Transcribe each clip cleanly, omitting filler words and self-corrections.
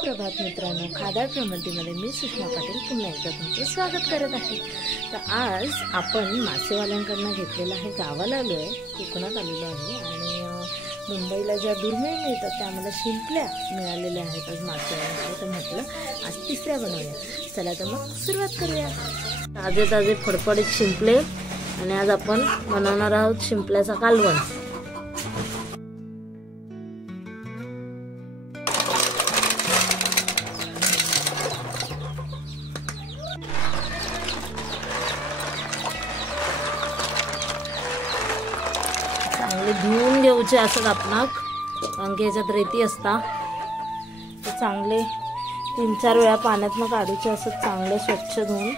सुप्रभात मित्रांनो, खादाड फ्रॉमटीमध्ये मी सुषमा पाटील पुन्हा एकदा तुमचं स्वागत करत आहे। तर आज आपण मासेवाल्यांकडून घेतलेला आहे, गावाला आलो आहे, कोकणात आलेलो आहे आणि मुंबईला ज्या दुर्मिळ मिळतात त्या आम्हाला शिंपल्या मिळालेल्या आहेत आज मासेवाल्यांकडे। तर म्हटलं आज तिसऱ्या बनवूया, चला तर मग सुरुवात करूया। ताजे ताजे फडफडीत शिंपले आणि आज आपण बनवणार आहोत शिंपल्याचा कालवण। चांगले धुवून घ्यायचे असत आपणाक, कारण की ह्याच्यात रेती असता। तर चांगले 3-4 वेळा पाण्यातनं काढायचे असत, चांगले स्वच्छ धुवून।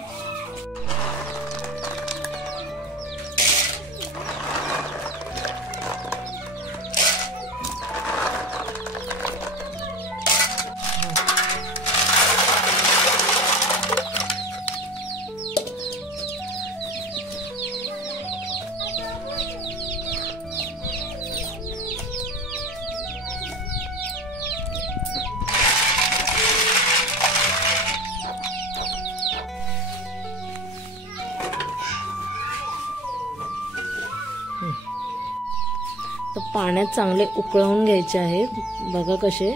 तर पाण्यात चांगले उकळवून घ्यायचे आहेत। बघा कसे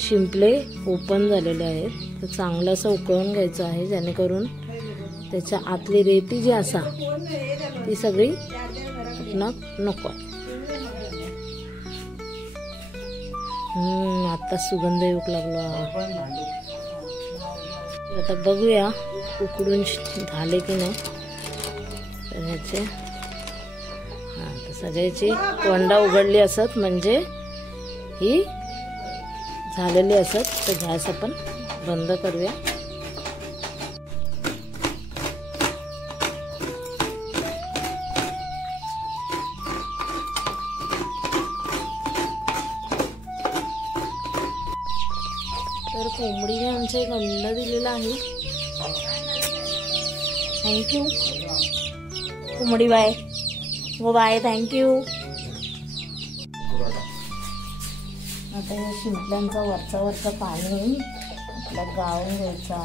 शिंपले ओपन झालेले आहेत। तर चांगलं असं उकळवून घ्यायचं आहे, जेणेकरून त्याच्या आतली रेती जी असा ती सगळी नको। आता सुगंध येऊ लागला। आता बघूया उकडून झाले की नाही। तर ह्याचे सगळ्याची कोंडा उघडली असत म्हणजे ही झालेली असत। तर गॅस आपण बंद करूया। तर कोंबडीने आमचे अंड दिलेला आहे। थँक्यू कोंबडी, बाय हो बाय, थँक्यू। आता या शिंपल्यांचा वरचा पाणी आपल्या गाळून घ्यायचा,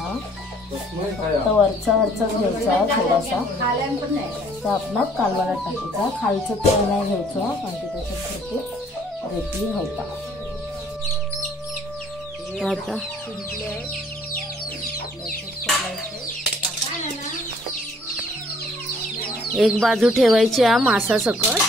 फक्त वरचाच घ्यायचा थोडासा। तर आपण कालवणात टाकायचा, खालचं तेल नाही घ्यायचं, कारण की त्याच्यात भरपूर रेती घालता। आता एक बाजू ठेवायची हा मासा सकट,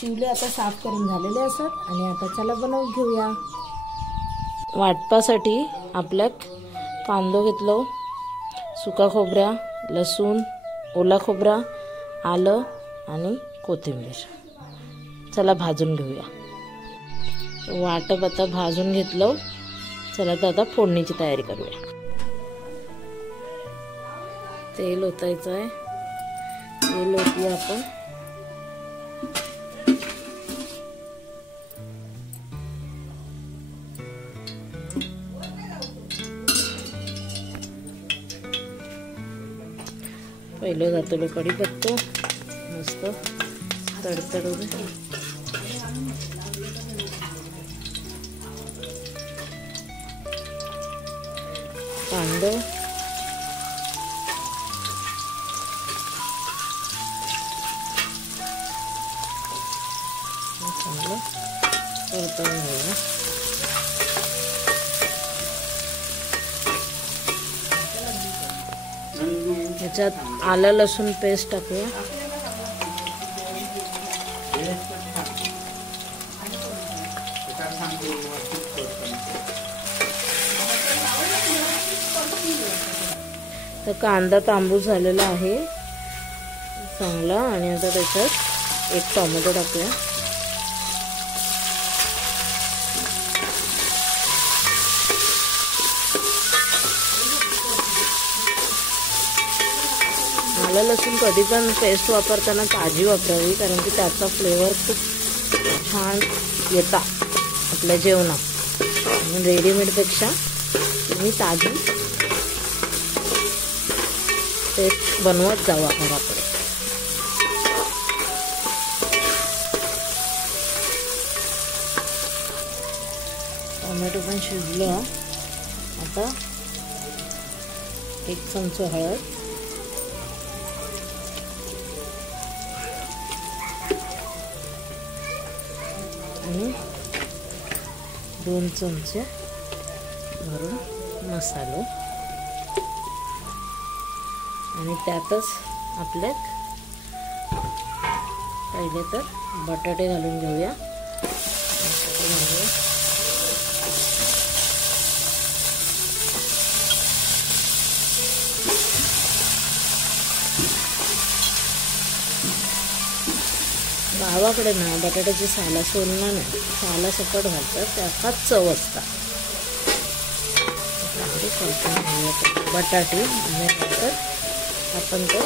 शिवले आता साफ करून झालेले असत। आणि आता चला बनवून घेऊया। वाटपासाठी आपल्याक कांदो घेतलो, सुका खोबऱ्या, लसूण, ओला खोबरा, आलं आणि कोथिंबीर। चला भाजून घेऊया। वाटप आता भाजून घेतलं, चला तर आता फोडणीची तयारी करूया। तेल ओतायचं आहे, तेल ओतूया आपण। पहिले जातो कढीपत्ता, मस्त तडतडू दे। कांदा, चांगलं परतवून घेऊया। ह्याच्यात आलं लसूण पेस्ट टाकूया। तर कांदा तांबूस झालेला आहे चांगला, आणि आता त्याच्यात एक टोमॅटो टाकूया। आलं लसूण कधी पण पेस्ट वापरताना ताजी वापरावी, कारण की त्याचा फ्लेवर खूप छान येतात आपल्या जेवणात. म्हणून रेडीमेडपेक्षा तुम्ही ताजी पेस्ट बनवत जावा घराकडे. टोमॅटो पण शिजलं. आता 1 चमचा हळद, आणि 2 चमचे भरून मसालो, आणि त्यातच आपल्यात पहिले तर बटाटे घालून घेऊया. गावाकडे ना बटाट्याची साला सोलणार नाही, साला सकट घालतात, त्याचाच चव असतात. बटाटे आणि नंतर आपण तो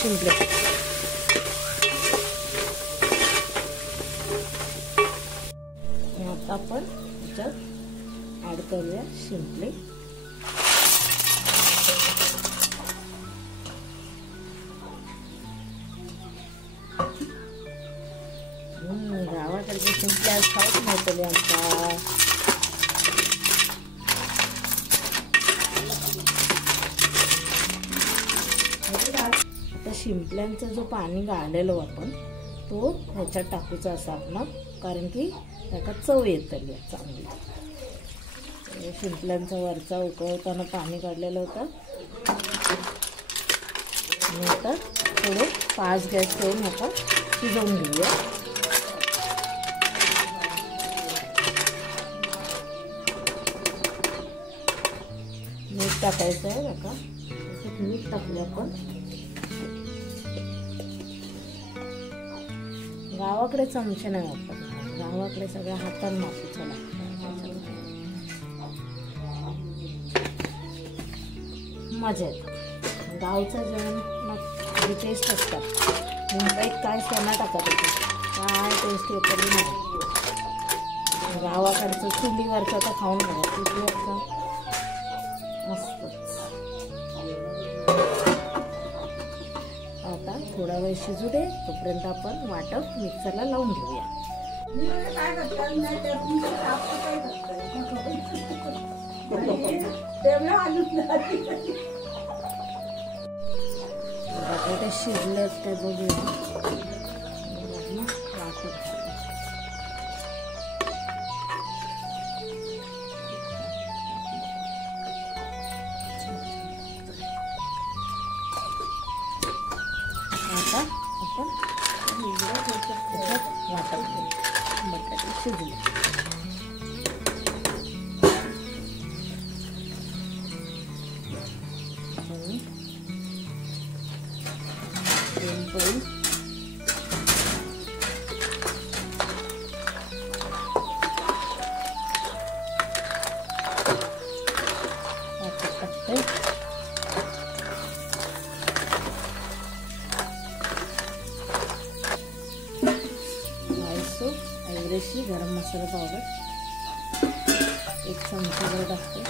शिंपले. आता आपण त्याच्यात ॲड करूया शिंपले. गावाकडचे शिंपले आज खाऊच नव्हते आमचा. आता शिंपल्यांचा जो पाणी गाळलेलो आपण तो ह्याच्यात टाकूचा असा आपण, कारण की त्याला चव येतली चांगली. शिंपल्यांचा वरचा उकळताना पाणी काढलेलं होतं. आणि आता थोडं 5 गॅस ठेवून आता शिजवून घेऊया. मीठ टाकायचं आहे बघा, मीठ टाकलं आपण. गावाकडे चमचे नाही वापरतात, गावाकडे सगळ्या हाताने मापूचा लागतं, मजा येते. गावचं जेवण टेस्ट असतात. मुंबईत काय सोना टाकत होते, काय टेस्ट येतली नाही. गावाकडचं चुलीवरचं तर खाऊन बघा, चुलीवरचं मस्तच. आता थोडा वेळ शिजू दे, तोपर्यंत आपण वाटप मिक्सरला लावून घेऊया. बटाटे शिजले ते बघूया. आता आपण वाटप घेऊ. बटाटे शिजले. एव्हरेस्टची गरम मसाला पावडर 1 चमचा वर टाकते.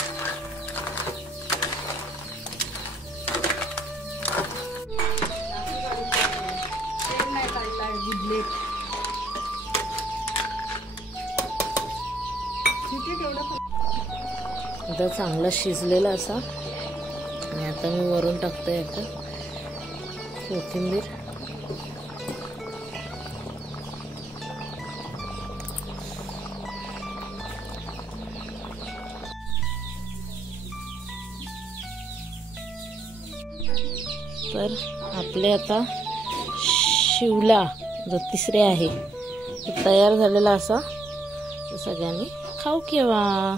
आता चांगला शिजलेला असा, आणि आता मी वरून टाकते आता कोथिंबीर. तर आपले आता शिवला जो तिसरे आहे तो तयार झालेला असा, तो सगळ्यांनी खाऊ केव्हा.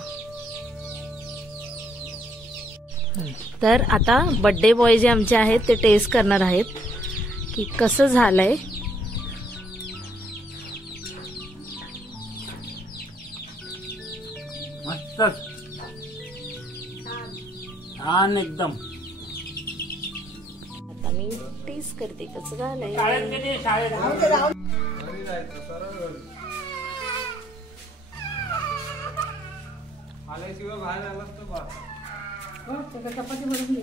तर आता बर्थडे बॉय जे आमचे आहेत ते टेस्ट करणार आहेत की कसं झालंय. मस्त छान एकदम. आता मी टेस्ट करते कसं झालंय. आल्याशिवाय बाहेर आलास तर बा. चपाती बनवली.